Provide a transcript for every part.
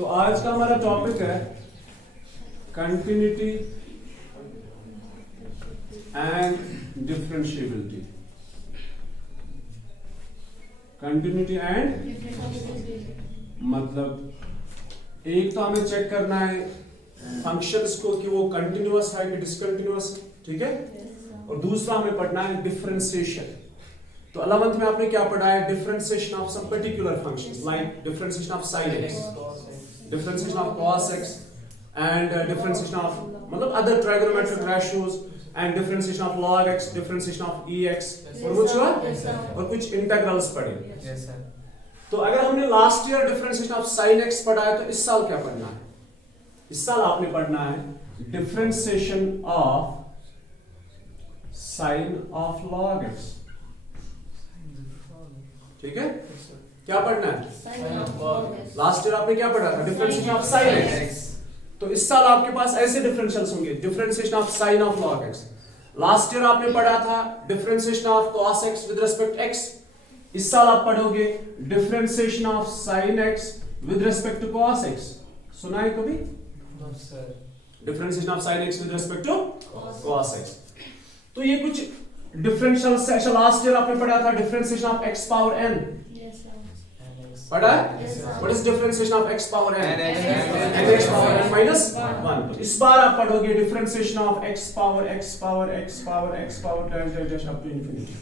तो आज का हमारा टॉपिक है continuity and differentiability. Continuity and मतलब एक तो हमें चेक करना है फंक्शंस को कि वो कंटिन्यूअस है कि डिसकंटिन्यूअस है, ठीक है। और दूसरा हमें पढ़ना है डिफरेंशिएशन। तो 11th में आपने क्या पढ़ा है? Differentiation of some particular functions like differentiation of sin x, differentiation of cos x and differentiation of मतलब other trigonometric ratios and differentiation of log x, differentiation of ex और कुछ हुआ और कुछ इंटीग्रल्स पढ़े। Yes sir. तो अगर हमने last year differentiation of sin x पढ़ा है तो इस साल क्या पढ़ना है? इस साल आपने पढ़ना है differentiation of sin of log x, ठीक है। क्या पढ़ना है? लास्ट ईयर आपने क्या पढ़ा था? Differentiation of sin x। तो इस साल आपके पास ऐसे डिफरेंशियल्स होंगे, differentiation of sin of log x। Last year आपने पढ़ा था differentiation of cos x with respect x। इस साल आप पढ़ोगे differentiation of sin x with respect to cos x। सुना है कभी? Differentiation of sin x with respect to cos x। तो ये कुछ डिफरेंशियल सेक्शन लास्ट ईयर आपने पढ़ा था differentiation of x power n। पढ़ा है? What is differentiation of x power n? x power n minus 1। तो इस बार आप पढ़ोगे differentiation of x power x power x power x power dash up to infinity.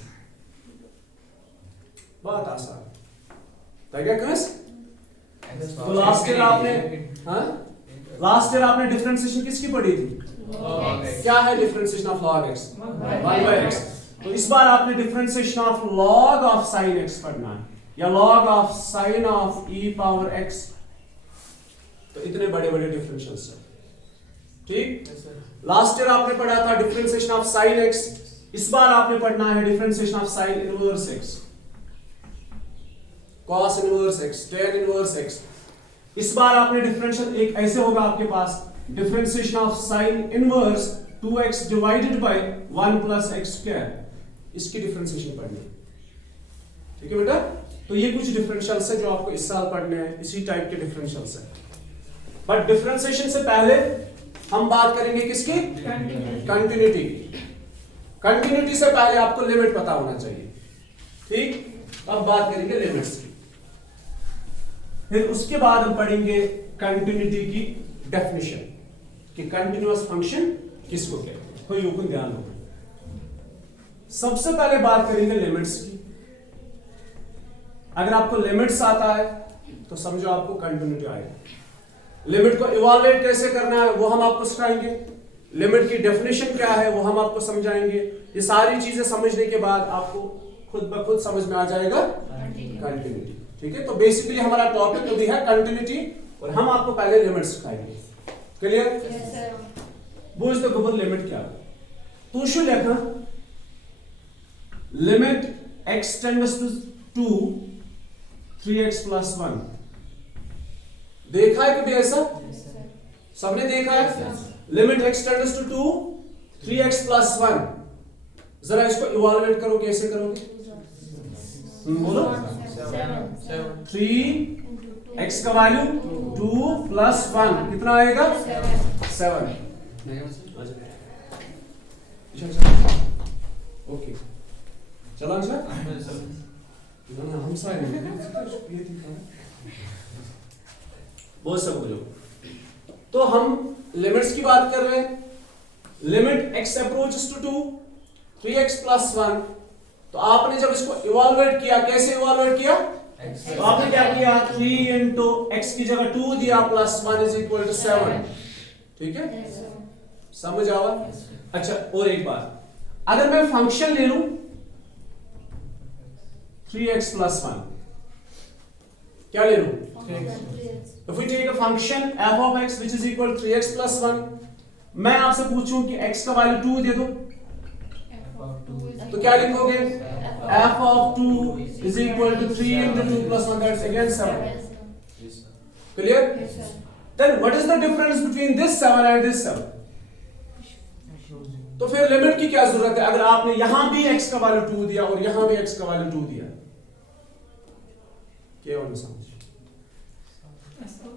बहुत आसान था क्या क्विज? तो लास्ट ईयर आपने लास्ट ईयर आपने डिफरेंशिएशन किसकी पढ़ी थी? क्या है differentiation of log x? 1/x। तो इस बार आपने differentiation of log of sin x पढ़ना है या log of sin of e power x। तो इतने बड़े बड़े डिफरेंशियल्स हैं, ठीक। लास्ट ईयर आपने पढ़ा था डिफरेंशिएशन ऑफ sin x। इस बार आपने पढ़ना है differentiation of sin inverse x, cos inverse x, tan inverse x। इस बार आपने डिफरेंशियल एक ऐसे होगा आपके पास differentiation of sin inverse 2x divided by 1 plus x square. इसकी डिफरेंशिएशन पढ़नी है, ठीक है बेटा। तो ये कुछ डिफरेंशियल्स है जो आपको इस साल पढ़ने हैं, इसी टाइप के डिफरेंशियल्स है। बट डिफरेंशिएशन से पहले हम बात करेंगे किसकी? कंटिन्यूटी की। कंटिन्यूटी से पहले आपको लिमिट पता होना चाहिए, ठीक। अब बात करेंगे लिमिट्स की, फिर उसके बाद हम पढ़ेंगे कंटिन्यूटी की डेफिनेशन कि कंटिन्यूअस फंक्शन किसको कहते हैं। तो ये को ध्यान रखो। सबसे पहले बात करेंगे लिमिट्स की। अगर आपको लिमिट्स आता है तो समझो आपको कंटिन्यूटी आएगा। लिमिट को इवैल्यूएट कैसे करना है वो हम आपको सिखाएंगे। लिमिट की डेफिनेशन क्या है वो हम आपको समझाएंगे। ये सारी चीजें समझने के बाद आपको खुद ब खुद समझ में आ जाएगा कंटिन्यूटी, ठीक है। तो बेसिकली हमारा टॉपिक अभी है कंटिन्यूटी और हम आपको पहले लिमिट सिखाएंगे। क्लियर? बुझ तो खबर लिमिट क्या है? तो शू लेखा limit x tends to 3x plus 1। देखा है कभी ऐसा? सबने देखा है? Limit x tends to 2 3x plus 1। जरा इसको इवैल्यूएट करो, कैसे करोगे? बोलो। 3x का वैल्यू 2 प्लस 1 कितना आएगा? 7। ओके चला सर। हम सारे बहुत सब बोलो। तो हम लिमिट्स की बात कर रहे हैं। Limit x approaches to 2 3x plus 1। तो आपने जब इसको इवैल्यूएट किया, कैसे इवैल्यूएट किया? तो आपने क्या किया? 3 इंटू x की जगह 2 दिया प्लस 1 इज इक्वल टू 7, ठीक है। समझ आवा? अच्छा और एक बात, अगर मैं फंक्शन ले लूं 3x प्लस 1, क्या ले लूं? If we take a function f of x which is equal to 3x plus 1, मैं आपसे पूछूं कि x का वैल्यू 2 दे दो तो क्या लिखोगे? f of 2 is equal to 3 into 2 plus 1, that's again 7. Clear? Then what is the difference between this 7 and this 7? तो फिर लिमिट की क्या जरूरत है अगर आपने यहां भी x का वैल्यू 2 दिया और यहां भी x का वैल्यू 2 दिया? क्या होना समझ?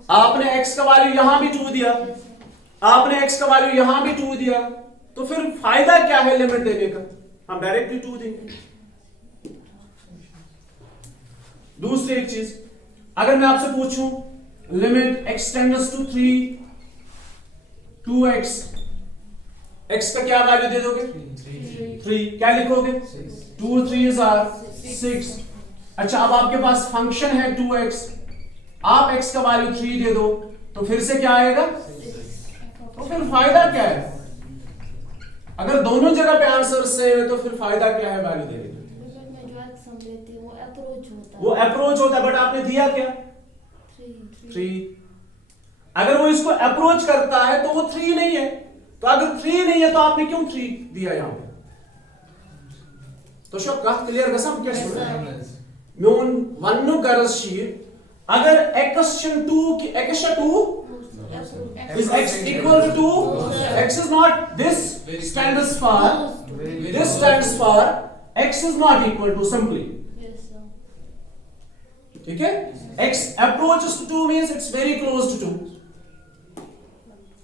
आपने x का वैल्यू यहां भी 2 दिया, आपने x का वैल्यू यहां भी 2 दिया, तो फिर फायदा क्या है लिमिट देने का? हम डायरेक्टली 2 देंगे। दूसरी एक चीज, अगर मैं आपसे पूछूं limit x tends to 3 2x, x का क्या वैल्यू दे दोगे? 3। क्या लिखोगे? 2 3 आर 6। अच्छा, अब आपके पास फंक्शन है 2x, आप x का वैल्यू 3 दे दो, तो फिर से क्या आएगा? तो फिर फायदा क्या है? अगर दोनों जगह पे आंसर सेम है तो फिर फायदा क्या है वैल्यू देने का? वो अप्रोच होता है, बट आपने दिया क्या? 3। अगर वो इसको अप्रोच करता है तो वो 3 नहीं है, तो अगर 3 नहीं है तो आपने क्यों 3 दिया यहां पे? तो शो कथ क्लियर गसम क्या म्यून वन्नु गरज शीर अगर एक्शन 2 की action 2 is x equal to 2, x is not, this stands for, this stands for x is not equal to simply, ठीक है? x approaches to 2 means it's very close to 2।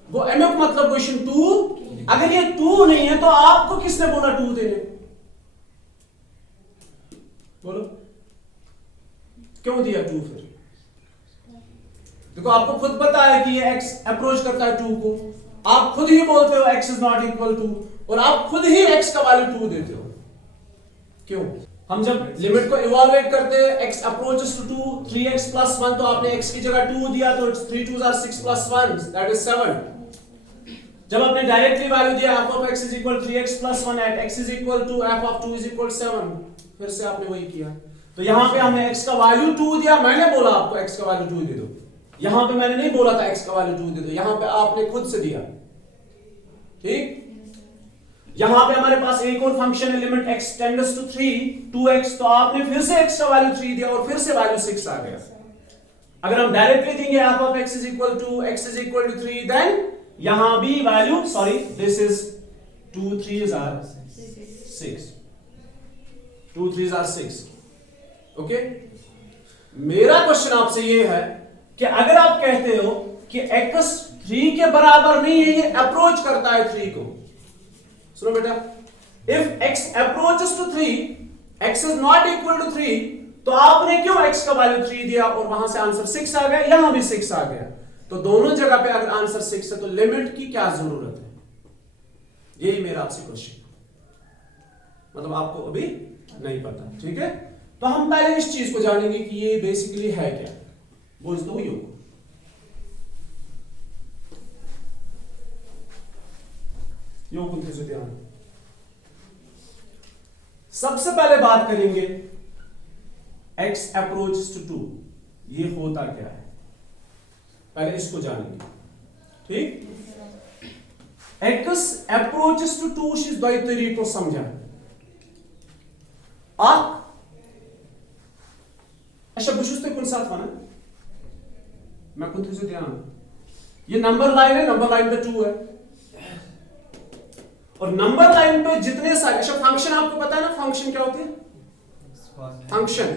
वो MF मतलब question 2, अगर ये 2 नहीं है तो आपको किसने बोला 2 देने? बोलो क्यों दिया 2 फिर? देखो आपको खुद पता है कि ये x अप्रोच करता है 2 को, आप खुद ही बोलते हो x is not equal to, और आप खुद ही x का वैल्यू 2 देते हो। क्यों? हम जब लिमिट को इवैल्यूएट करते हैं x approaches to 2 3x plus 1, तो आपने x की जगह 2 दिया तो 3 2s are 6 plus 1 that is 7। जब आपने डायरेक्टली वैल्यू दिया f of x is equal 3x plus 1 at x is equal to f of 2 is equal 7, फिर से आपने वही किया। तो यहां पे हमने x का वैल्यू 2 दिया, मैंने बोला आपको x का वैल्यू 2 दे दो, यहां पे मैंने नहीं बोला था x का वैल्यू 2 दे दो, यहां पे आपने खुद से दिया, ठीक? यहां पे हमारे पास एक और फंक्शन है limit x tends to 3 2x, तो आपने फिर से x का वैल्यू 3 दिया और फिर से वैल्यू 6 आ गया। अगर हम डायरेक्टली देंगे f of x is equal to 3, then यहां भी value, sorry this is 2 3s are 6, 2 3s are 6, okay? मेरा क्वेश्चन आपसे ये है कि अगर आप कहते हो कि x 3 के बराबर नहीं है, ये अप्रोच करता है 3 को, सुनो बेटा, if x approaches to 3, x is not equal to 3, तो आपने क्यों x का वैल्यू 3 दिया और वहां से आंसर 6 आ गया, यहां भी 6 आ गया, तो दोनों जगह पे अगर आंसर 6 है तो लिमिट की क्या जरूरत है? यही मेरा आपसे क्वेश्चन, मतलब आपको अभी नहीं पता, ठीक है? तो हम पहले इस चीज को जानेंगे कि ये बेसिकली है क्या। बोझ दो योग, से ध्यान। सबसे पहले बात करेंगे x अप्रोच टू 2, ये होता क्या है, पहले इसको जानेंगे, ठीक? x अप्रोच टू 2 शी दो तरीकों समझा। अच्छा बुझुस तो कुन साथ वाना मैं कुन से ध्यान, ये नंबर लाइन है, नंबर लाइन पे 2 है, और नंबर लाइन पे जितने सारे, अच्छा फंक्शन आपको पता है ना, फंक्शन क्या होती है? फंक्शन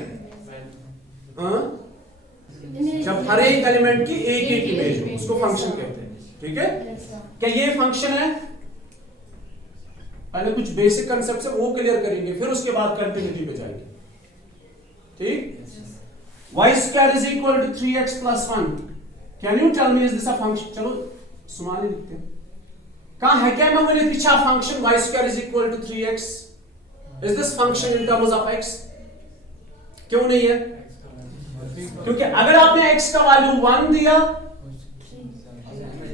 जब हर एक एलिमेंट की एक एक इमेज हो उसको फंक्शन कहते हैं, ठीक है? क्या ये फंक्शन है? पहले कुछ बेसिक कंसेप्ट है वो क्लियर करेंगे, फिर उसके बाद कंटिन्यूटी पे जाएंगे, ठीक? y square is equal to 3x plus 1, can you tell me is this a function? चलो सुमाली लिखते हैं, कहां है क्या मैं बोले पीछा function y square is equal to 3x, is this function in terms of x? क्यों नहीं है? क्योंकि अगर आपने x का वैल्यू 1 दिया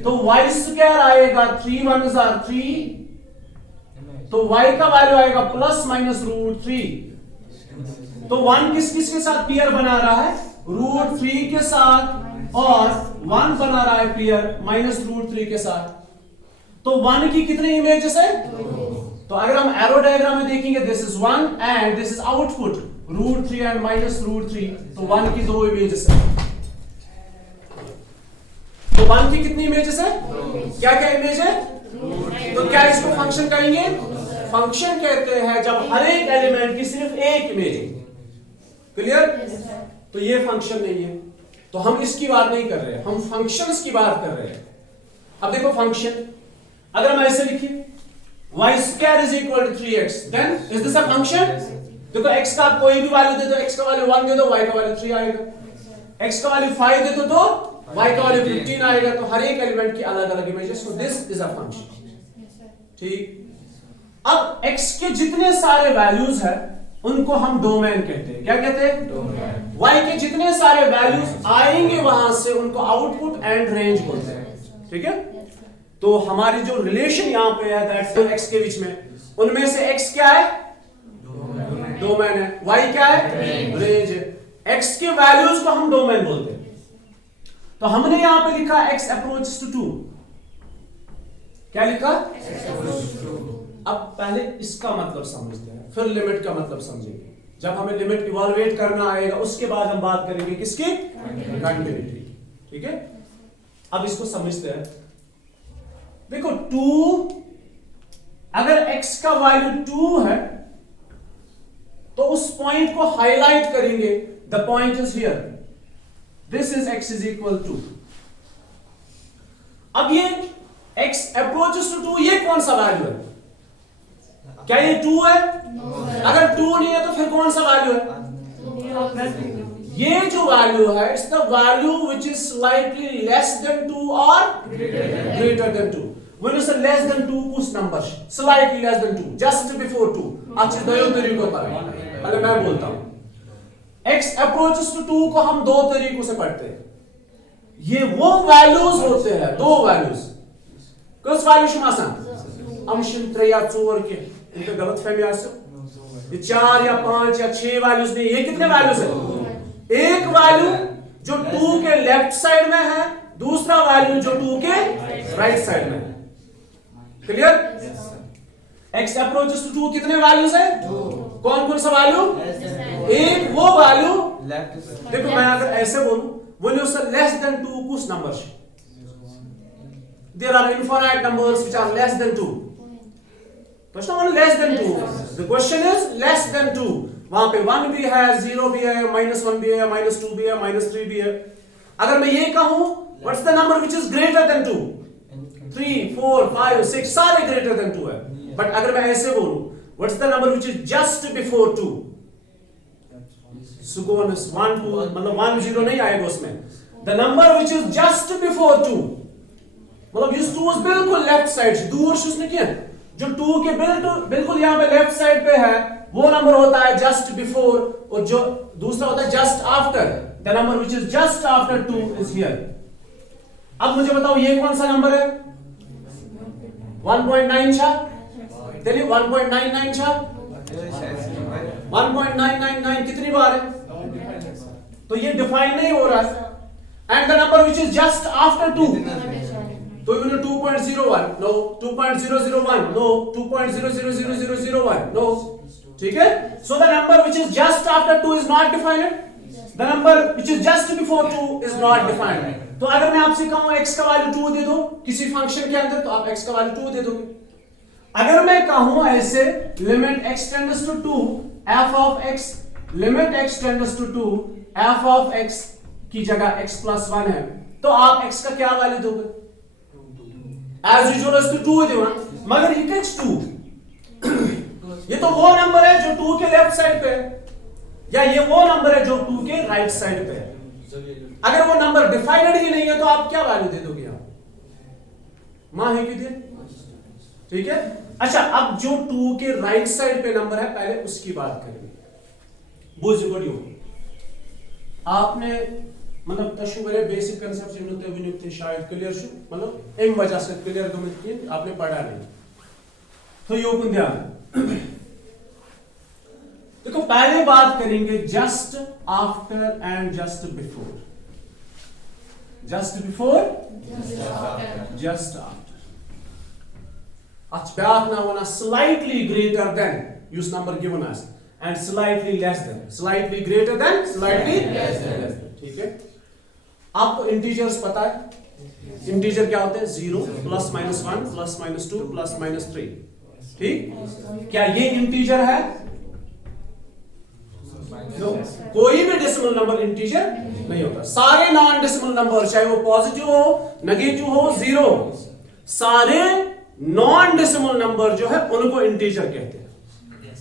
तो y स्क्वायर आएगा 3 1s are 3, तो y का वैल्यू आएगा प्लस माइनस रूट 3, तो 1 किस किस के साथ पेयर बना रहा है? रूट 3 के साथ, और 1 बना रहा है पेयर माइनस रूट 3 के साथ, तो 1 की कितनी इमेजेस है? तो अगर हम एरो डायग्राम में देखेंगे, this is 1 and this is output root 3 एंड माइनस रूट 3, तो 1 की 2 इमेजेस है, तो 1 की कितनी इमेजेस है? क्या क्या इमेज है? तो क्या इसको फंक्शन कहेंगे? फंक्शन कहते हैं जब हर एक एलिमेंट की सिर्फ एक इमेज है, क्लियर? तो ये फंक्शन नहीं है, तो हम इसकी बात नहीं कर रहे, हम फंक्शंस की बात कर रहे हैं। अब देखो फंक्शन, अगर हम ऐसे लिखें y² is equal to 3x, then is this a function? देखो x का आप कोई भी वैल्यू दे दो, x का वैल्यू 1 दे दो, y का वैल्यू 3 आएगा, x का वैल्यू 5 दे दो तो y का वैल्यू 15 आएगा। तो हर एक एलिमेंट की अलग अलग images, so this is a function. ठीक, अब x के जितने सारे वैल्यूज है उनको हम डोमेन कहते हैं। क्या कहते हैं? डोमेन। y के जितने सारे वैल्यूज आएंगे वहां से उनको आउटपुट एंड रेंज बोलते हैं। ठीक है, तो हमारी जो रिलेशन यहां पे है दैट्स x के बीच में, उनमें से x क्या है? डोमेन है। y क्या है? रेंज है। x के वैल्यूज को हम डोमेन बोलते हैं। तो हमने यहां पे लिखा x अप्रोचेस टू 2। क्या लिखा? अब पहले इसका मतलब समझते हैं, फिर लिमिट का मतलब समझेंगे। जब हमें लिमिट इवैल्यूएट करना आएगा उसके बाद हम बात करेंगे किसकी? कंटिन्यूटी। ठीक है, अब इसको समझते हैं। देखो 2, अगर x का वैल्यू 2 है तो उस पॉइंट को हाईलाइट करेंगे, the point is here, this is x is equal to. अब ये x अप्रोचेस टू 2, ये कौन सा वैल्यू है? क्या ये 2 है? अगर 2 नहीं है तो फिर कौन सा वैल्यू है? ये जो वैल्यू है, it's the value which is slightly less than 2 और greater than 2। When you say less than 2 कुछ number, slightly less than 2, just before 2, अच्छे दो तरीकों पर है। पहले मैं बोलता हूं x approaches to 2 को हम दो तरीकों से पढ़ते हैं। ये वो वैल्यूज होते हैं, दो वैल्यूज, कुछ वैल्यू शुमासन अंशन 3 या 4 के, इनका गलत फहमी आसे ये 4 या 5 या 6 वैल्यूज नहीं, ये कितने वैल्यूज है? एक वैल्यू जो 2 के लेफ्ट साइड में है, दूसरा वैल्यू जो 2 के राइट साइड में है। क्लियर? x अप्रोचेस टू 2 कितने वैल्यूज है? कौन कौन सा वैल्यू? एक वो वैल्यू, देखो मैं अगर ऐसे बोलूं, when you say less than 2 कुछ number, there are infinite numbers which are less than 2, तो it's not less than 2, the question is less than 2। वहां पे 1 भी है, 0 भी है, -1 भी है, -2 भी है, -3 भी है। अगर मैं ये कहूं what's the number which is greater than 2? 3, 4, 5, 6 सारे greater than 2 है। बट अगर मैं ऐसे बोलूं what's the number which is just before 2? सुकून 1, 2, मतलब 1, 0 नहीं आएगा उसमें। the number which is just before 2, मतलब इस 2 बिल्कुल लेफ्ट साइड से दूर से उसने किया, जो 2 के बिल्कुल यहां पे लेफ्ट साइड पे है, वो नंबर होता है जस्ट बिफोर, और जो दूसरा होता है just after. The number which is just after 2 is here. अब मुझे बताओ ये कौन सा नंबर है? 1.9 छा, चलिए 1.99 छा, 1.999 कितनी बार है? तो ये डिफाइन नहीं हो रहा है। And the number which is just after 2, तो you know 2.01, no 2.001, no 2.000001, no, ठीक है? So the number which is just after 2 is not defined, the number which is just before 2 is not defined। तो अगर मैं आपसे कहूं x का value 2 दे दो किसी फंक्शन के अंदर, तो आप x का वैल्यू 2 दे दोगे। अगर मैं कहूं ऐसे limit x tends to 2 f of x, limit x tends to 2 f of x की जगह x + 1 है, तो आप x का क्या वैल्यू दोगे? एज यूजुअल इज 2 दे ना, मगर ये क्या 2? ये तो वो नंबर है जो 2 के लेफ्ट साइड पे है, या ये वो नंबर है जो 2 के राइट साइड पे है। अगर वो नंबर डिफाइंड ही नहीं है तो आप क्या वैल्यू दे दोगे? आप मां है कि ठीक है। अच्छा, अब जो 2 के राइट साइड पे नंबर है, पहले उसकी बात करेंगे। बुझ आपने मतलब तशु वाले बेसिक कंसेप्ट नुक्ते विनुक्ते शायद क्लियर छु, मतलब एम वजह से क्लियर गमत कि आपने पढ़ा नहीं, तो योकुन ध्यान। देखो पहले बात करेंगे just after and just before. Just before, just after. अच्छा ब्याक ना वना slightly greater than use number given us, and slightly less than, slightly greater than, slightly less than. ठीक है, आपको इंटीजर्स पता है, इंटीजर क्या होते हैं? 0 +, -1 +, -2 +, -3। ठीक, क्या ये इंटीजर है? No. कोई भी डेसिमल नंबर इंटीजर नहीं होता। सारे नॉन डेसिमल नंबर, चाहे वो पॉजिटिव हो, नेगेटिव हो, जीरो हो, सारे नॉन डेसिमल नंबर जो है उनको इंटीजर कहते हैं।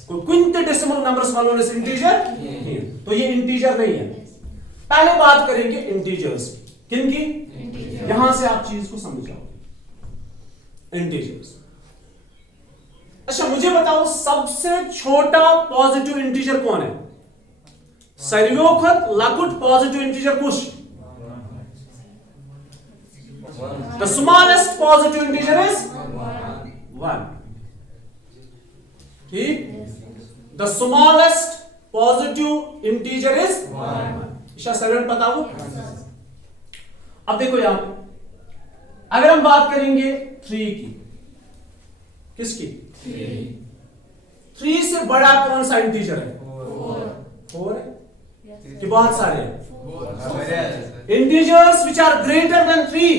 कोई क्विंट डेसिमल नंबर्स वालों ने इंटीजर नहीं, तो ये इंटीजर नहीं है। पहले बात करेंगे इंटीजर्स की। किन की? यहां से आप चीज को समझ जाओगे। इंटीजर्स। अच्छा मुझे बताओ, सबसे छोटा पॉजिटिव इंटीजर कौन है? सर्वोखत लकुट पॉजिटिव इंटीजर कुछ। The smallest positive integer is 1. ठीक? The smallest positive integer is 1. Isha सरल पता हो? अब देखो यहां पे, अगर हम बात करेंगे 3 की, किसकी? 3 से बड़ा कौन सा इंटीजर है? 4 है कि बहुत सारे हैं? Integers which are greater than 3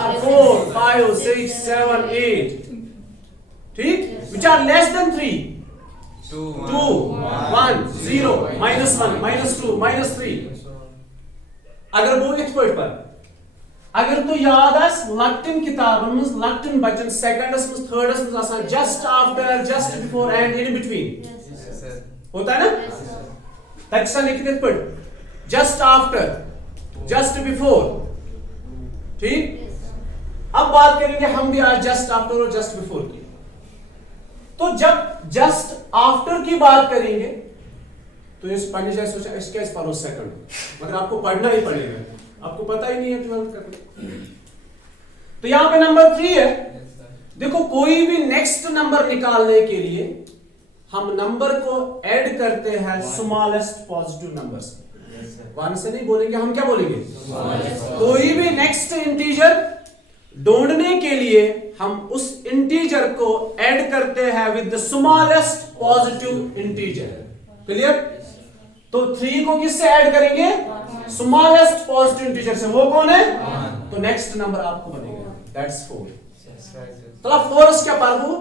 are 4, 5, 6, 7, 8. ठीक? Which are less than 3, 2, 1, 0, -1, -2, -3. अगर वो इत पे पर अगर तो याद आस लक्टिन किताबन में लक्टिन बचन सेकंड्स में थर्ड्स में आसान just after, just before and in between होता है ना? टेक्स्ट लिखित इत पर जस्ट आफ्टर, जस्ट बिफोर। ठीक? अब बात करेंगे हम भी आज जस्ट आफ्टर और जस्ट बिफोर की। तो जब जस्ट आफ्टर की बात करेंगे तो इस पढ़ने जाए सोचा इसके इस पर सेकंड, मगर आपको पढ़ना ही पड़ेगा, आपको पता ही नहीं है 12 करके। तो यहां पे नंबर 3 है। देखो कोई भी नेक्स्ट नंबर निकालने के लिए हम नंबर को ऐड करते हैं स्मॉलेस्ट पॉजिटिव नंबर से। 1 से नहीं बोलेंगे, हम क्या बोलेंगे? कोई भी नेक्स्ट इंटीजर ढूंढने के लिए हम उस इंटीजर को ऐड करते हैं with the smallest positive integer. Clear? तो 3 को किससे ऐड करेंगे? स्मॉलेस्ट पॉजिटिव इंटीजर से। वो कौन है? तो नेक्स्ट नंबर आपको बनेगा, दैट्स 4। तो 4 क्या Fargo?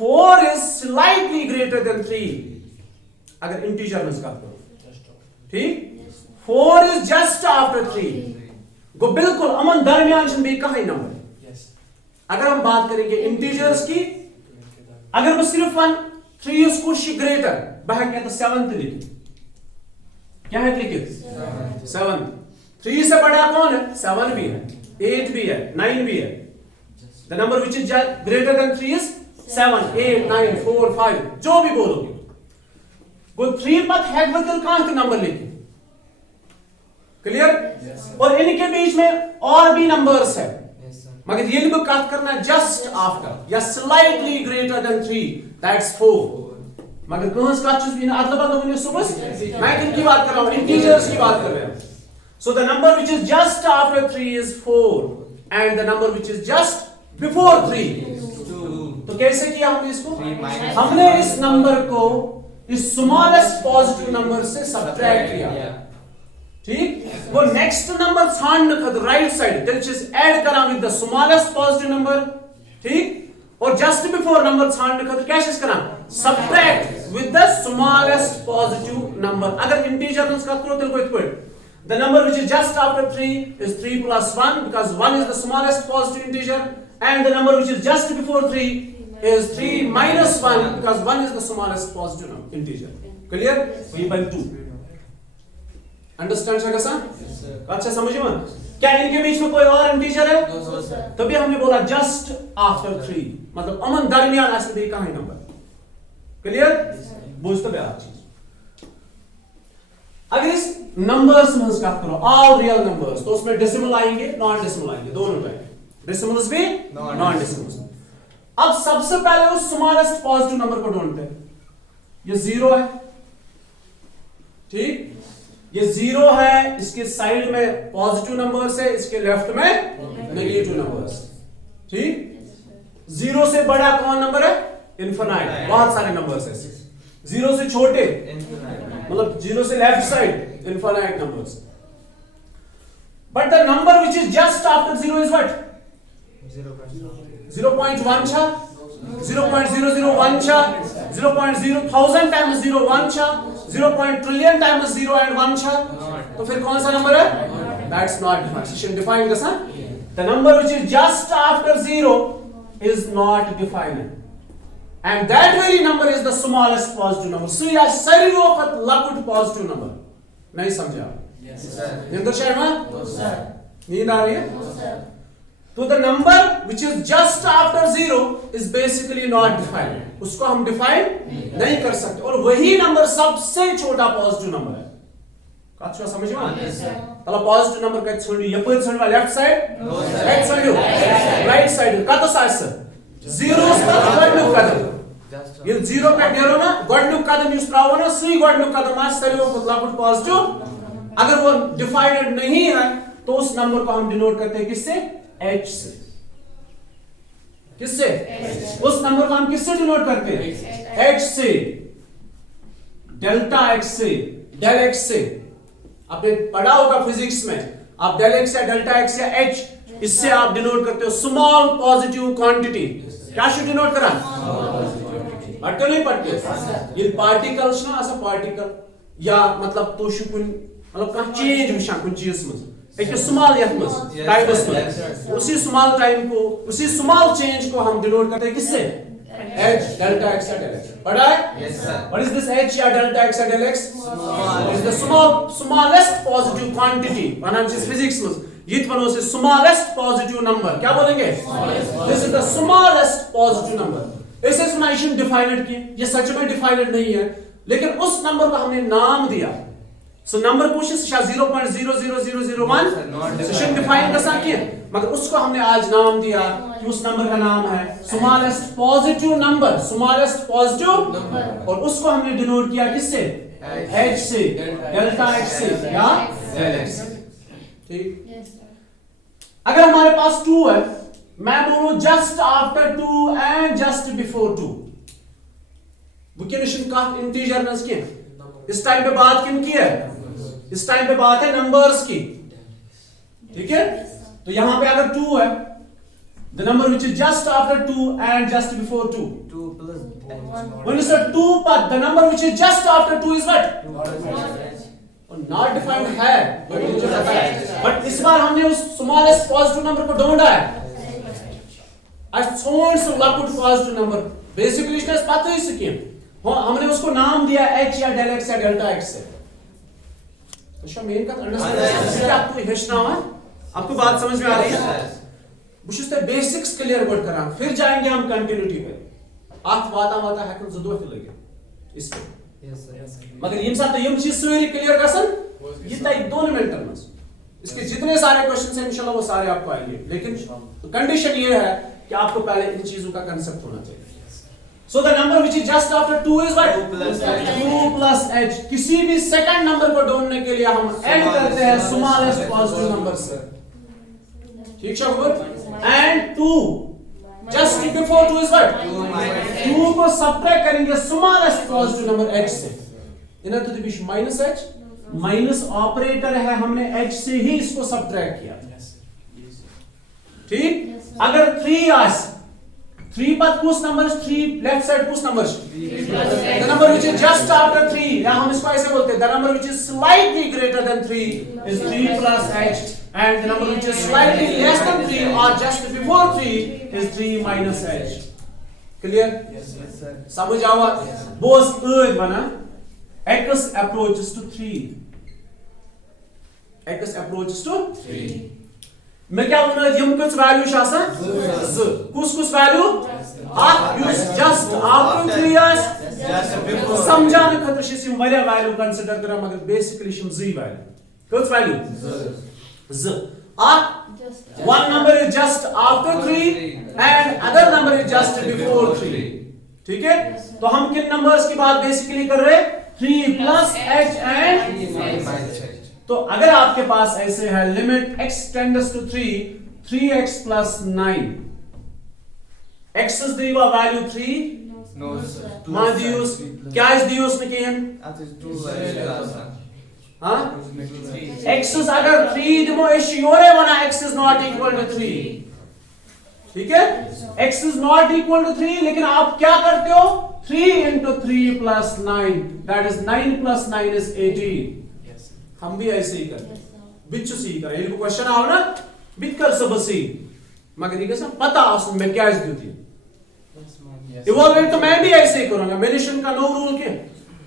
4 is slightly greater than 3 अगर इंटीजर में इसका करो। ठीक? 4 is just after 3 गो बिल्कुल अमन दरमियान भी कहा ही नंबर। अगर हम बात करेंगे इंटीजर्स की, अगर वो सिर्फ 1 3 is कुछ ग्रेटर बह क्या तो 7 लिखिए। क्या है लिखिए? 7। 3 से बड़ा कौन है? 7 भी है, 8 भी है, 9 भी है। The number which is greater than 3 is 7, 8, 9, 4, 5 जो भी बोलोगे। वो 3 पर है बदल कहां के नंबर लिखे। क्लियर? और इनके बीच में और भी नंबर्स है, मगर ये भी बात करना जस्ट आफ्टर या स्लाइटली ग्रेटर देन 3, दैट्स 4। मगर कौन सा चीज भी ना अदला बदल सुबह मैं किन की बात कर रहा हूं? इंटीजर्स की बात कर रहे हैं। So the number which is just after 3 is 4 and the number which is just before 3 2। तो कैसे किया हमने इसको? हमने इस नंबर को इस स्मॉलेस्ट पॉजिटिव नंबर से सब्ट्रैक्ट किया। ठीक? वो नेक्स्ट नंबर छान खद राइट साइड दिल चीज ऐड करा with the smallest positive number. ठीक? और जस्ट बिफोर नंबर छान खद क्या चीज करा? Subtract with the smallest positive number. अगर इंटीजर में इसका करो तो कोई the number which is just after 3 is 3 plus 1 because 1 is the smallest positive integer, and the number which is just before 3 is 3 minus 1 because 1 is the smallest positive integer. Clear? We by 2. Understand शका सा? अच्छा समझिए मत। क्या इनके बीच में कोई और integer है? तभी हमने बोला just after 3 मतलब अमन दरमियान ऐसे दी कहां है नंबर। क्लियर? बुझते be आप चीज। अगर इस नंबर्स में बात करो ऑल रियल नंबर्स तो उसमें डेसिमल आएंगे, नॉन डेसिमल आएंगे, दोनों आएंगे, डेसिमल्स भी नॉन डेसिमल्स। अब सबसे पहले उस स्मॉलेस्ट पॉजिटिव नंबर को ढूंढते हैं। ये 0 है। ठीक? ये 0 है, इसके साइड में पॉजिटिव नंबर्स है, इसके लेफ्ट में नेगेटिव नंबर्स। ठीक? 0 से बड़ा कौन नंबर है? इनफिनाइट। बहुत सारे नंबर्स है। 0 से छोटे मतलब 0 से left side infinite numbers. But the number which is just after 0 is what? 0.1 छा, 0.001 छा, 0.0 1000 टाइम्स 0 1 छा, 0. ट्रिलियन टाइम्स 0 and 1 छा तो फिर कौन सा नंबर है? That's not defined. Session defined गसा. The number which is just after 0 is not defined. And that very number is the smallest positive number. So या सारी वक्त लकुट positive number. नहीं समझे आप? Yes sir. निंदर Sharma? No sir. नींद आ रही है? तो the number which is just after 0 is basically not defined. उसको हम define नहीं कर सकते और वही नंबर सबसे छोटा पॉजिटिव नंबर है. कच्चा समझ में? तला पॉजिटिव नंबर का छोड़ी ये पर छोड़वा left side right side right side का तो साइड से 0 पर गडनुक कदम ये 0 पे नेरो ना गडनुक कदम यूज कराओ ना सी गडनुक कदम आज सरियो को लाकुट पॉजिटिव अगर वो डिफाइंड नहीं है तो उस नंबर को हम डिनोट करते हैं किससे? H से. किससे? उस नंबर को हम किससे डिनोट करते हैं? H से, डेल्टा X से, डेल X से. आपने पढ़ा होगा फिजिक्स में आप डेल X या डेल्टा X या H इससे आप डिनोट करते हो स्मॉल पॉजिटिव क्वांटिटी. क्या शुड डिनोट करा? पढ़ते नहीं पढ़ते? ये पार्टिकल्स ना ऐसा पार्टिकल या मतलब तो शुकुन मतलब का चेंज विशाल कुछ चीज में एक स्मॉल टाइम में उसी स्मॉल टाइम को उसी स्मॉल चेंज को हम डिनोट करते हैं किससे? H डेल्टा X या डेल X. पढ़ा है? Yes sir. What is this H या डेल्टा X या del X? It is the smallest positive quantity. वरना जिस फिजिक्स में ये तो से smallest positive number क्या बोलेंगे? This is the smallest positive number. ऐसे सुनाइशन डिफाइनेड की ये सच में डिफाइनेड नहीं है लेकिन उस नंबर को हमने नाम दिया. So number पूछे 0.00001 सेशन डिफाइन कर सकते हैं मगर उसको हमने आज नाम दिया कि उस नंबर का नाम है स्मॉलेस्ट पॉजिटिव नंबर और उसको हमने डिनोट किया किससे? H से डेल्टा X से या डेल X. ठीक. अगर हमारे पास 2 है मैं बोलूं just after 2 and just before 2 वो कैन का इंटीजर नस के इस टाइम पे बात किन की है? इस टाइम पे बात है नंबर्स की. ठीक है तो यहां पे अगर 2 है the number which is just after 2 and just before 2 when you say 2 but the number which is just after 2 is what? not defined है but इस बार हमने उस smallest positive number को ढूंढा है as soon as लाकुट positive number basically इसने पता ही सके हमने उसको नाम दिया H या डेल X या डेल्टा X से. तो मेन का अंडरस्टैंड आपको हेचना है आपको बात समझ में आ रही है? बुशते बेसिक्स क्लियर वर्ड करा फिर जाएंगे हम कंटिन्यूटी पे. आठ वाता हैकन जदो लगे इसके. यस सर मगर यम साथ यम चीज सारी क्लियर गसन ये तक 2 मिनट में इसके जितने सारे क्वेश्चंस हैं इंशाल्लाह वो सारे आपको आएंगे लेकिन कंडीशन ये है कि आपको पहले इन चीजों का कांसेप्ट होना चाहिए. So the number which is just after 2 is what? 2 plus H. किसी भी सेकंड नंबर को ढूंढने के लिए हम ऐड करते हैं स्मॉलेस्ट पॉजिटिव नंबर से. ठीक है good. And 2 just before 2 is what? 2 को सब्ट्रैक्ट करेंगे स्मॉलेस्ट पॉजिटिव नंबर H से. इन्हें तो दिश माइनस H माइनस ऑपरेटर है हमने H से ही इसको सब्ट्रैक्ट किया. ठीक. अगर 3 आस 3 पर कुछ नंबर 3 लेफ्ट साइड कुछ number the number which is just after 3 या हम इसको ऐसे बोलते हैं the number which is slightly greater than 3 is 3 plus H and the number which is slightly less than 3 or just before 3 is 3 minus H. Clear? Yes sir. समझ आवा बोस अर्थ बना X approaches to 3 X approaches to 3 मैं क्या बोल रहा हूं यम कुछ value शासा कुछ वैल्यू आप यूज जस्ट आफ्टर 3 इयर्स समझाने खातिर छ यम वारिया वैल्यू कंसीडर करा मगर बेसिकली छ जी वैल्यू कुछ वैल्यू ज आप one number is just after 3 and other number is just before 3. ठीक है तो हम किन नंबर्स की बात बेसिकली कर रहे हैं 3 plus H and तो अगर आपके पास ऐसे है limit x tends to 3x plus 9 x is दी हुआ वैल्यू 3 नो सर मा दियोस क्या इस दियोस में केन हां x is अगर 3 दिमो एश योरे वना x is not equal to 3. ठीक है x is not equal to 3 लेकिन आप क्या करते हो 3 into 3 plus 9, that is 9 plus 9 is 18. हम भी ऐसे ही करते बिच्चु सी करें इनको क्वेश्चन आओ ना बिट कर सब सी मगर ये कैसा पता उसमें मैं क्या देती इवॉल्वेट तो मैं भी ऐसे ही करूंगा मेडिसिन का नो रूल के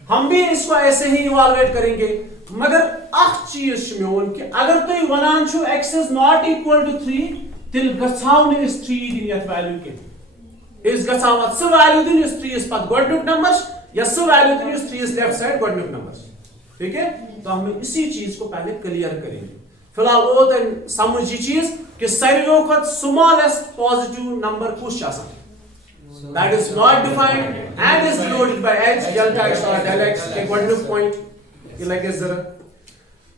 हम भी इसको ऐसे ही इवॉल्वेट करेंगे मगर अख चीज में कि अगर तुम वनान छु x is not equal to 3 तिल गछाव ने इस 3 दिन यत वैल्यू के इस गछाव स वैल्यू दिन इस 3 इस पद गोडनुक नंबर्स या स वैल्यू दिन इस 3 इस लेफ्ट साइड गोडनुक नंबर्स ठीक है तो हम इसी चीज को पहले क्लियर करेंगे फिलहाल वो तो समझ ये चीज कि सारियों का स्मॉलेस्ट पॉजिटिव नंबर कुछ आसान that is not defined and is denoted by h delta x or del x take one point you like is there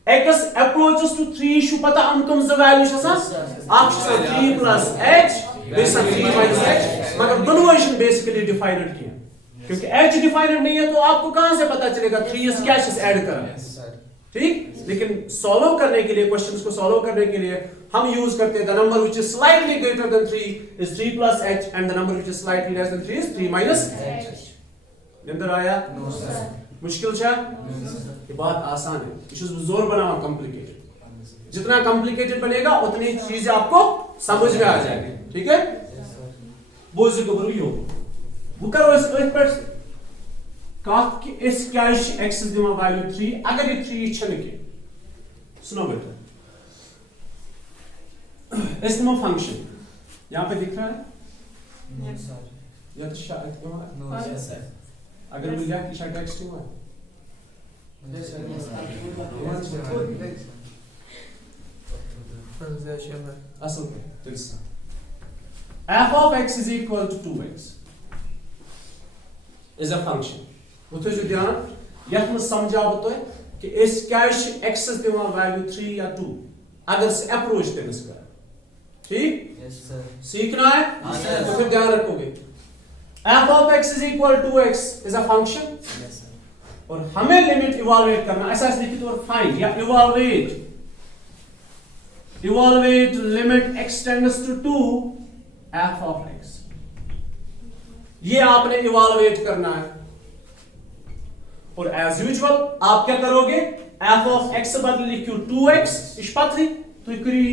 x approaches to 3 शु पता हम तुम ज वैल्यू आसान आप 3 plus h this 3 minus h मगर दोनों इक्वेशन बेसिकली डिफाइंड किया क्योंकि h डिफाइंड नहीं है तो आपको कहां से पता चलेगा 3 इस क्या चीज ऐड करना ठीक लेकिन सॉल्व करने के लिए क्वेश्चंस को सॉल्व करने के लिए हम यूज करते हैं the number which is slightly greater than 3 is 3 plus h and the number which is slightly less than 3 is 3 minus h अंदर आया नो सर मुश्किल है ये बात आसान है इशूज जोर बनाओ कॉम्प्लिकेटेड जितना कॉम्प्लिकेटेड बनेगा उतनी चीजें आपको समझ में आ जाएगी ठीक है वो जो करो यो वो करो इस पर कहा कि इस क्या x दिमा वैल्यू 3 अगर ये 3 छन के सुनो बेटा इस दिमा फंक्शन यहां पे दिख रहा है नो सर या तो शायद नो सर अगर मिल जाए कि शायद x हुआ असल में f of x is equal to 2x is a function वो तो जो ध्यान यह में समझा होता है कि इस कैश x दिमा वैल्यू 3 या 2 अगर से अप्रोच देने से ठीक यस सर सीखना है तो फिर ध्यान रखोगे f of x is equal to x is a function yes sir और हमें लिमिट इवैल्यूएट करना ऐसा लिखित और फाइंड या evaluate limit x tends to 2 f of x ये आपने इवैल्यूएट करना है और एज यूजुअल आप क्या करोगे f of x बदल लिखियो 2x इस पथी तो करी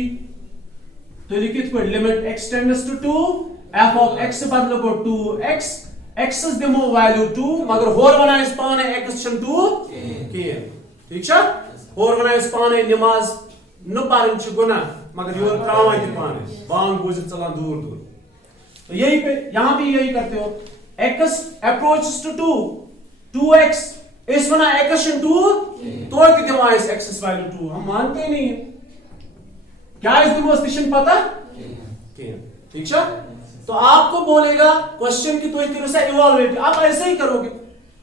तो लिखित को limit x tends to 2 f of x बदल को 2x x दिमो वैल्यू 2 मगर होर वना इस पाने x शन 2 के ठीक है होर वना इस पाने नमाज न पारन छ गुना मगर योर त्रावा के पाने बांग बोझ चला दूर दूर तो यही पे यहां भी यही करते हो x approaches to 2 2x इस वना x शन 2 तो कि डिवाइस x वैल्यू 2 हम मानते ही नहीं है क्या इस डिमोस्ट्रेशन पता के ठीक है तो आपको बोलेगा क्वेश्चन की तो एक तरह से इवैल्यूएट आप ऐसे ही करोगे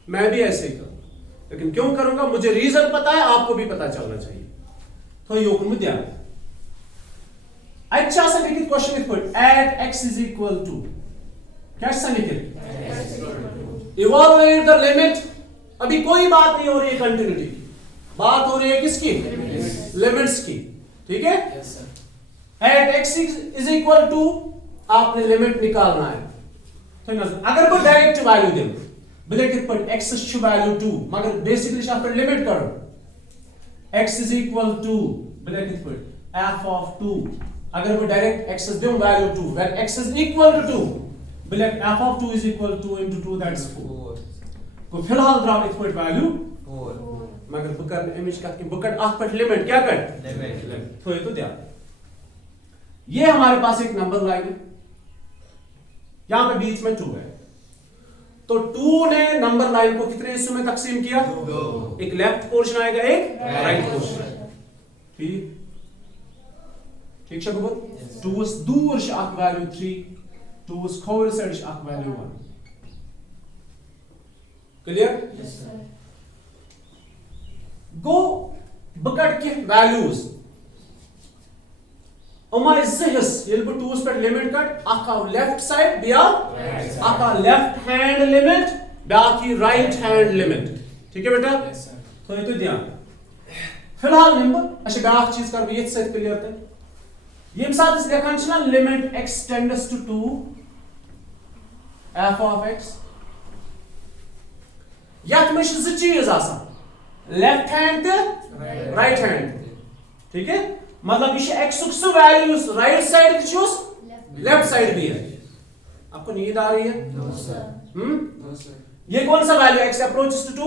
मैं भी ऐसे ही करूंगा लेकिन क्यों करूंगा मुझे रीजन पता है आपको भी पता चलना चाहिए तो यो को ध्यान अच्छा से लिखित question equal at x is equal to कैसा लिखित इवैल्यूएट द लिमिट अभी कोई बात नहीं हो रही है कंटिन्यूटी की बात हो रही है किसकी लिमिट्स की ठीक है yes sir at x is equal to आपने लिमिट निकालना है तो अगर कोई डायरेक्ट वैल्यू दे बोले कि पर x छु वैल्यू 2 मगर बेसिकली आप पर लिमिट करो x is equal to बोले कि पर f of 2 अगर कोई direct x they value 2 when x is equal to 2 बोले f of 2 is equal to 2 into 2 that's 4 को फिलहाल ड्रॉप इस पर वैल्यू 4 मगर बुकर इमेज का बुकर आप पर लिमिट क्या कर लिमिट तो ये तो ध्यान ये हमारे पास एक नंबर लाइन है यहां पे बीच में 2 है तो 2 ने नंबर लाइन को कितने हिस्सों में तकसीम किया 2 एक लेफ्ट पोर्शन आएगा एक राइट पोर्शन ठीक ठीक है बबल 2 was दूर से अक वैल्यू 3 2 was खोर से अक वैल्यू 1 क्लियर यस सर गो बकट के वैल्यूज उमा इस ये 2 पर लिमिट कट अका लेफ्ट साइड बिया अका लेफ्ट हैंड लिमिट बाकी राइट हैंड लिमिट ठीक है बेटा यस सर तो ये तो ध्यान फिलहाल नंबर अच्छा बाकी चीज कर ये से क्लियर है ये साथ इस लेखन चला limit x tends to 2 f of x यथ में ज चीज आसान लेफ्ट हैंड ते राइट हैंड ठीक है मतलब ये एक्स सु value right side choose left side भी है आपको नींद आ रही है ये कौन सा वैल्यू एक्स अप्रोचेस टू 2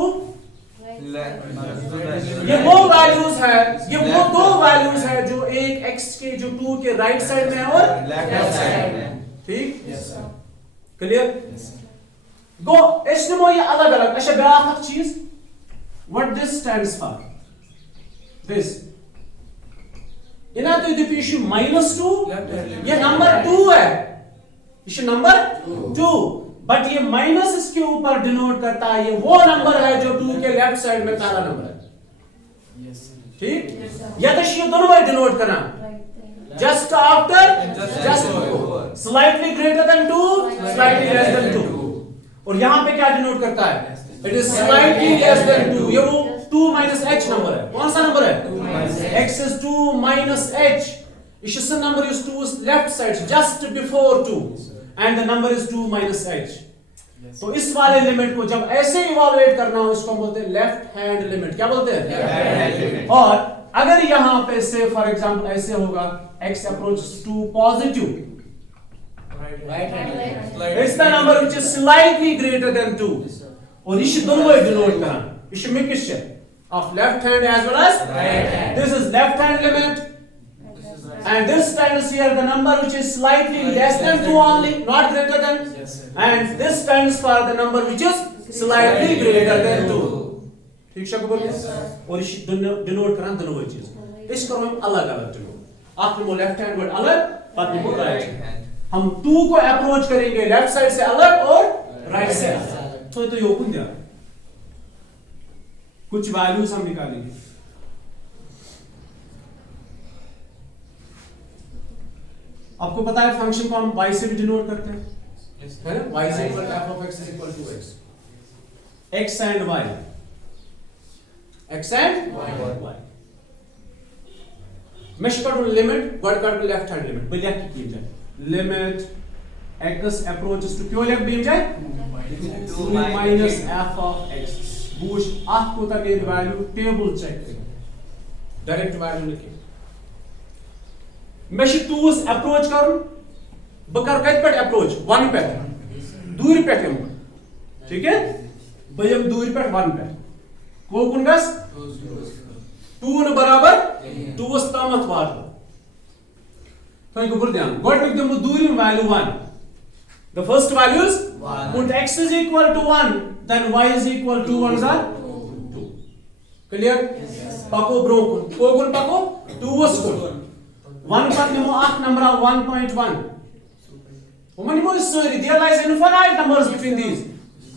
ये वो वैल्यूज है ये वो दो वैल्यूज है जो एक x के जो 2 के राइट साइड में है और लेफ्ट साइड में ठीक क्लियर गो इस नमो ये अलग अलग अच्छा ब्याख चीज what this stands for this इना तो दिपिश -2 ये नंबर 2 है ये नंबर 2 बट ये माइनस इसके ऊपर डिनोट करता है ये वो नंबर है जो 2 के लेफ्ट साइड में पहला नंबर है ठीक या तो ये दोनों बार डिनोट करना just after just slightly greater than 2 slightly less than 2 और यहां पे क्या डिनोट करता है it is slightly less than 2 ये वो 2 h नंबर है कौन सा नंबर है x is 2 h इस number is 2 left side just before 2 and the number is 2 h तो इस वाले लिमिट को जब ऐसे इवैल्यूएट करना हो इसको हम बोलते हैं लेफ्ट हैंड लिमिट क्या बोलते हैं और अगर यहां पे से फॉर एग्जांपल ऐसे होगा x approaches to positive right hand it's the number which is slightly greater than 2 और इस दोनों को डिनोट करना इस mixture of left hand as well as right hand this is left hand limit and this stands here the number which is slightly less than 2 only not greater than and this stands for the number which is slightly greater than 2 ठीक है बोलिए और इस denote करना दोनों चीज इस करो हम अलग अलग डिनोट आप वो लेफ्ट हैंड वर्ड अलग बाद में राइट हैंड हम 2 को अप्रोच करेंगे लेफ्ट साइड से अलग और राइट से अलग तो ये ओपन दिया कुछ वैल्यूज हम निकालेंगे आपको पता है फंक्शन को हम y से भी डिनोट करते हैं है ना y is equal to f of x is equal to x and y x and y mesh कर लिमिट वर्ड कर लेफ्ट हैंड लिमिट बोलिए की जाए लिमिट x approaches to क्यों लिख दी जाए 2 minus f of x बूश आपको तक एक वैल्यू टेबल चेक करें डायरेक्ट वैल्यू लिखिए मैं 2 अप्रोच कर बकर कत पे अप्रोच 1 पे दूर पे ठीक है भैया दूर पे 1 पे को कुन गस 2 न बराबर 2 तामत वाट तो गुर ध्यान गोट लिख दम दूर value 1 the first value is 1 put x is equal to 1 then y is equal to 1 are 2 clear pako bro ko gun pako 2 was ko 1 पर निमो 8 number of 1.1 woman निमो is there lies infinite numbers between these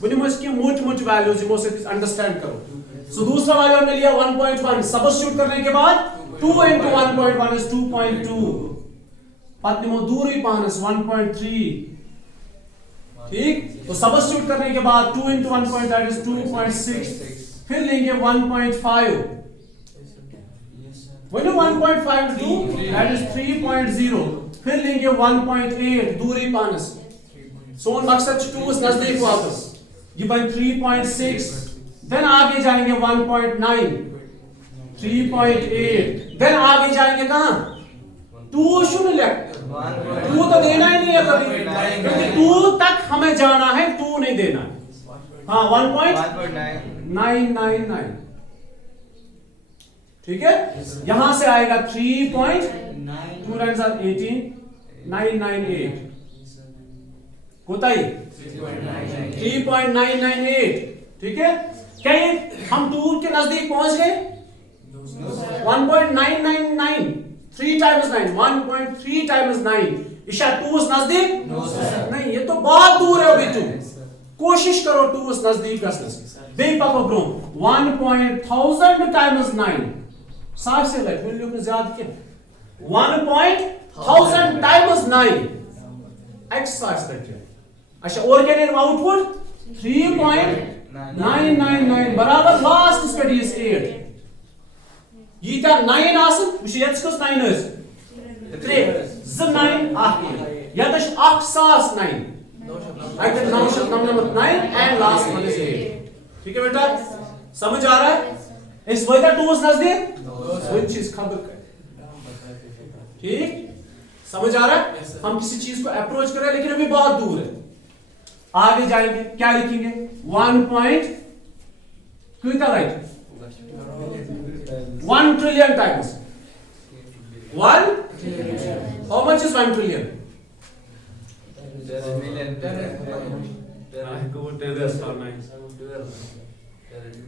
वो निमो इसकी मोटी values निमो से understand करो so दूसरा value हमने लिया 1.1 substitute करने के बाद 2 into 1.1 is 2.2 पत निमो दूर ही पानस 1.3 ठीक तो सबस्टिट्यूट करने के बाद 2 into 1 that is 2.6 फिर लेंगे 1.5 when 1.5 to 2 that is 3.0 फिर लेंगे 1.8 दूरी पानस सोन मकसद 2 नजदीक वापस ये बन 3.6 देन आगे जाएंगे 1.9 3.8 देन आगे जाएंगे कहां 2 शून्य लेफ्ट 2 तो देना ही नहीं है कभी क्योंकि 2 तक हमें जाना है 2 नहीं देना हाँ 1.999 ठीक है यहां से आएगा 3.2 9 are 18 998 कोताई 3.998 ठीक है कहीं हम 2 के नजदीक पहुंच गए 1.999 3 times 9 1.3 times 9 इशा 2 नजदीक नहीं ये तो बहुत दूर है अभी तुम कोशिश करो 2 नजदीक बे पापा ब्रो 1.1000 times 9 साफ से लग मिल लोग ज्यादा क्या 1.1000 times 9 x साफ तक अच्छा और क्या देर आउटपुट 3.999 बराबर लास्ट स्टडी इज 8 ये था 9 आसन वश jetzt कस 9 is 3 z 9 8 या तश 8 9 I can now show number 9 and last one is 8 ठीक है बेटा, समझ आ रहा है? इस वजह टू नजदीक वही चीज खबर कर, ठीक, समझ आ रहा है? हम किसी चीज को अप्रोच कर रहे हैं लेकिन अभी बहुत दूर है, आगे जाएंगे क्या लिखेंगे? 1 पॉइंट कितना right 1 trillion times 1, how much is 1 trillion?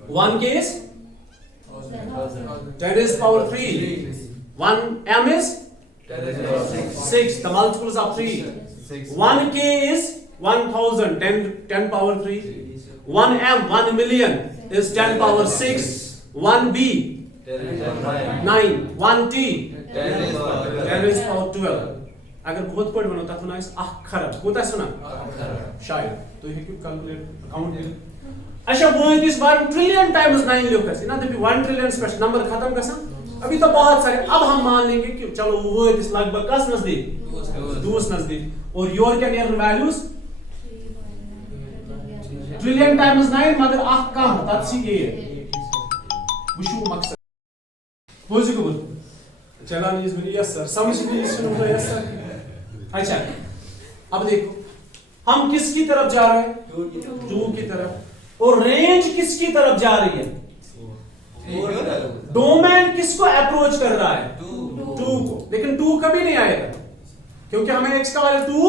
1 k is 10 is power 3, 1 m is 6, the multiples of 3, 1 k is 1000, 10 power 3, 1 m 1 million is 10 power 6, 1 b 9, 1 t 10 is power 12. अगर बहुत पढ़ बनो तथ वनाइस अखर कोता सुना शायद तो ये क्यों कैलकुलेट अकाउंट दे अच्छा वो इस बार ट्रिलियन टाइम्स 9 लिखस ना दबी 1 ट्रिलियन स्पेशल नंबर खत्म गसन अभी तो बहुत सारे, अब हम मान लेंगे कि चलो वो इस लगभग कस नजदीक दूस नजदीक और योर क्या नियर वैल्यूज ट्रिलियन टाइम्स 9 मगर अख कम तथ सी ए वशु मकसद बोझ को बोल चला नहीं इस मेरी यस सर समझ नहीं सुन रहे यस सर। अच्छा अब देखो हम किसकी तरफ जा रहे हैं? 2 की तरफ, और रेंज किसकी तरफ जा रही है? डोमेन किसको अप्रोच कर रहा है? 2 को, लेकिन 2 कभी नहीं आएगा क्योंकि हमें x का वैल्यू 2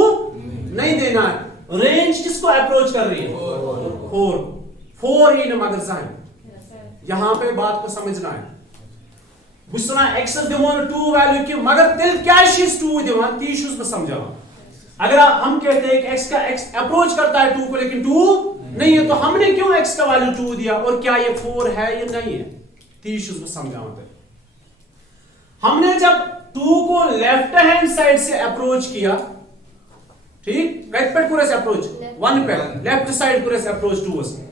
नहीं देना है। रेंज किसको अप्रोच कर रही है? 4 ही न मगर जान यहां पे बात को समझना है। बुझना x दिवन 2 वैल्यू की मगर तिल क्या चीज 2 दिवन ती शुस में समझा। अगर हम कहते हैं कि x का x अप्रोच करता है 2 को लेकिन 2 नहीं है तो हमने क्यों x का वैल्यू 2 दिया और क्या ये 4 है या नहीं है? ती शुस में समझाते हमने जब 2 को लेफ्ट हैंड साइड से अप्रोच किया, ठीक, कट पेट पूरे से अप्रोच 1 पे लेफ्ट साइड पूरे से अप्रोच 2 से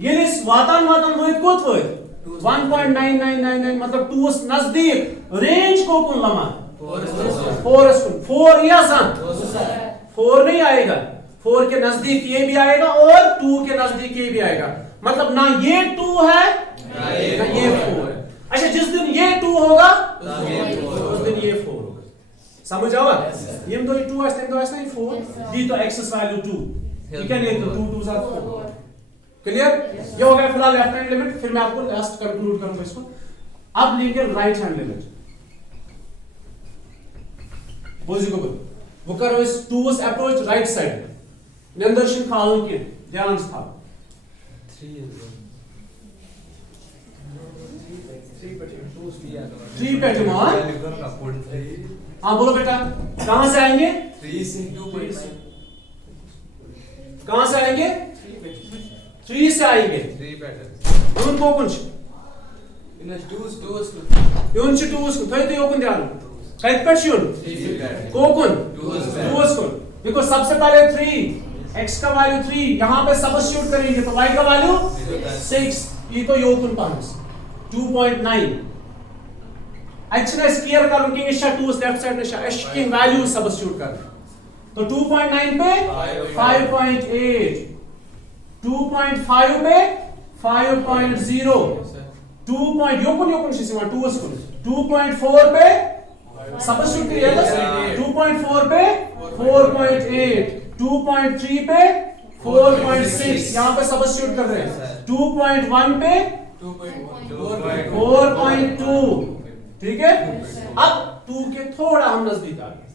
ये वातान वो कोत वो 1.9999 मतलब 2 नजदीक रेंज को कौन लमा 4 या सन 4 नहीं आएगा, 4 के नजदीक ये भी आएगा और 2 के नजदीक ये भी आएगा, मतलब ना ये 2 है ना ये 4 है। अच्छा जिस दिन ये 2 होगा उस दिन ये 4 होगा, समझ आवा? ये तो 2 है तो ऐसा ही 4 दी तो x वैल्यू 2 ठीक है, नहीं तो 2 साथ 4 क्लियर। ये हो गया फिलहाल लेफ्ट हैंड लिमिट, फिर मैं आपको लास्ट कंक्लूड करूंगा इसको। अब लेंगे राइट हैंड लिमिट, वो करो इस 2 अप्रोच राइट साइड नंदर्शन खाल के ध्यान से था 3 पे हाँ बोलो बेटा कहां से आएंगे? 3 कहां से आएंगे? 3 से आएंगे उनको कुछ यून से 2 को थोड़ी तो योकुन ध्यान कट पर शुन कोकुन 2 को देखो सबसे पहले 3 x का वैल्यू 3 यहां पे सब्स्टिट्यूट करेंगे तो y का वैल्यू 6 ये तो योकुन पास 2.9 एक्चुअली स्क्वायर करूंगी इशा 2 लेफ्ट साइड में एश की वैल्यू सब्स्टिट्यूट कर तो 2.9 पे 5.8 2.5 पे 5.0 2 पॉइंट योकुन शिशिमा 2.4 पे सब्स्टिट्यूट करिए 2.4 पे 4.8 2.3 पे 4.6 यहां पे सब्स्टिट्यूट कर रहे हैं 2.1 पे 4.2 ठीक है। अब 2 के थोड़ा हम नजदीक आ गए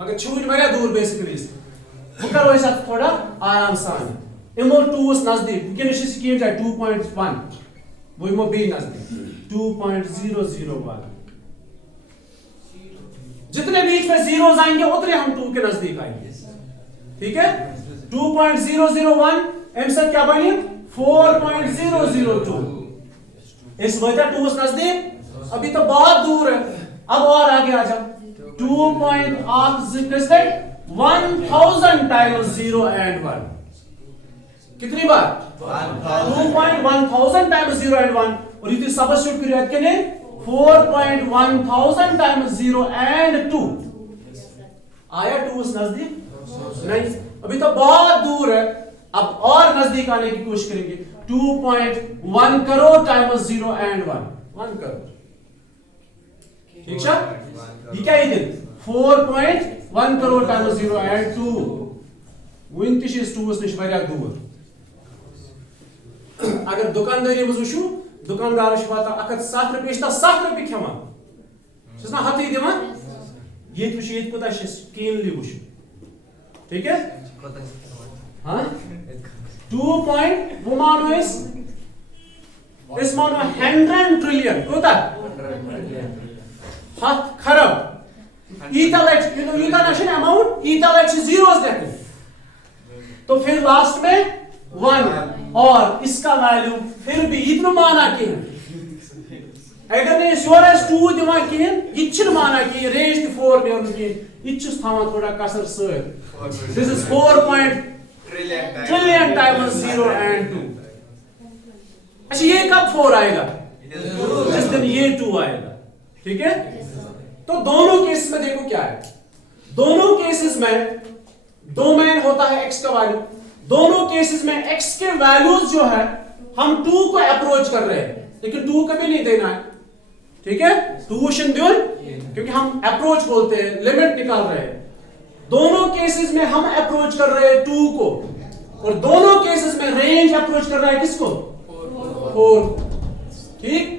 मगर छूट मगर दूर बेसिकली वो करो ऐसा थोड़ा आराम से इमो 2 नजदीक किन स्कीम है 2.1 वो इमो बी नजदीक 2.001 जितने बीच में जीरोस आएंगे उतने हम 2 के नजदीक आएंगे ठीक है। 2.001 एमसेट क्या बनी 4.002 इस वजह 2 नजदीक अभी तो बहुत दूर है। अब और आगे आ जाओ 2.1000 टाइम्स 0 and 1 कितनी बार 2.1000 टाइम्स 0 and 1 और इतनी सब्स्टिट्यूट करिए के लिए 4.1000 टाइम्स 0 and 2 आया 2 नजदीक नहीं अभी तो बहुत दूर है। अब और नजदीक आने की कोशिश करेंगे 2.1 करोड़ टाइम्स 0 एंड 1 करोड़ ठीक है ये क्या ये 4.1 करोड़ टाइम्स 0 एंड 2 वन तश 2 नश वारिया दूर अगर दुकानदारी मज वुचु दुकानदार वातान 107 रुपये 7 रुपये खेवान हथ दिवान ये वुचु ये कोता क्लीनली वुचु ठीक है हाँ 2 पॉइंट वो मानो इस मानो 100 ट्रिलियन कोता हाथ खरब ईता लाइट ईता नशन अमाउंट ईता लाइट जीरोस देखो तो फिर लास्ट में 1 और इसका वैल्यू फिर भी इतना माना कि अगर ने श्योरेस्ट 2 दिवा कि ये माना कि रेंज 4 ने कि ये थावा थोड़ा कसर sir this is 4 trillion times 0 and 2 अच्छा ये कब 4 आएगा जिस दिन ये 2 आएगा ठीक है तो दोनों केस में देखो क्या है दोनों केसेस में डोमेन होता है x का वैल्यू दोनों केसेस में x के वैल्यूज जो है हम 2 को अप्रोच कर रहे हैं लेकिन 2 कभी नहीं देना है ठीक है ट्यूशन द्योन क्योंकि हम अप्रोच बोलते हैं लिमिट निकाल रहे हैं दोनों केसेस में हम अप्रोच कर रहे हैं 2 को और दोनों केसेस में रेंज अप्रोच कर रहा है किसको 4 ठीक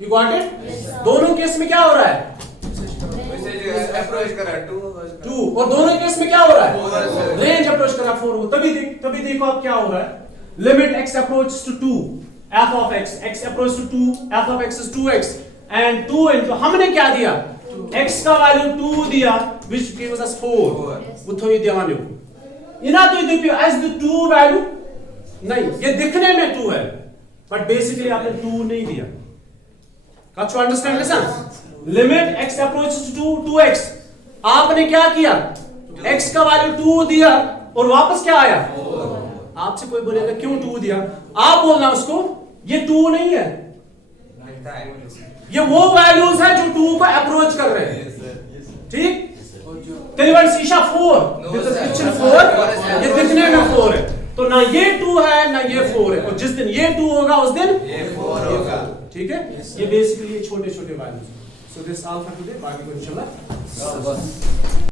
यू गॉट इट दोनों केस में क्या हो रहा है अप्रोच कर रहा है 2 और दोनों केस में क्या हो रहा है रेंज अप्रोच कर रहा है 4 तभी देखो अब क्या हो रहा है limit x approach to 2 f of x approach to 2 f of x is 2x and 2 into हमने क्या दिया x का वैल्यू 2 दिया which gives us 4 वो थोड़ी ध्यान दो इना तो देखियो as the 2 वैल्यू नहीं ये दिखने में 2 है बट बेसिकली आपने 2 नहीं दिया Got to understand listen limit x approaches to 2x आपने क्या किया x का वैल्यू 2 दिया और वापस क्या आया आपसे कोई बोलेगा क्यों 2 दिया आप बोलना उसको ये 2 नहीं है ये वो वैल्यूज है जो 2 को अप्रोच कर रहे हैं ठीक करीबन शीशा 4 ये दिखने में 4 है तो ना ये 2 है ना ये 4 है और जिस दिन ये 2 होगा उस दिन ये 4 होगा ठीक है ये बेसिकली छोटे छोटे values so this all for today बाकी को इंशाल्लाह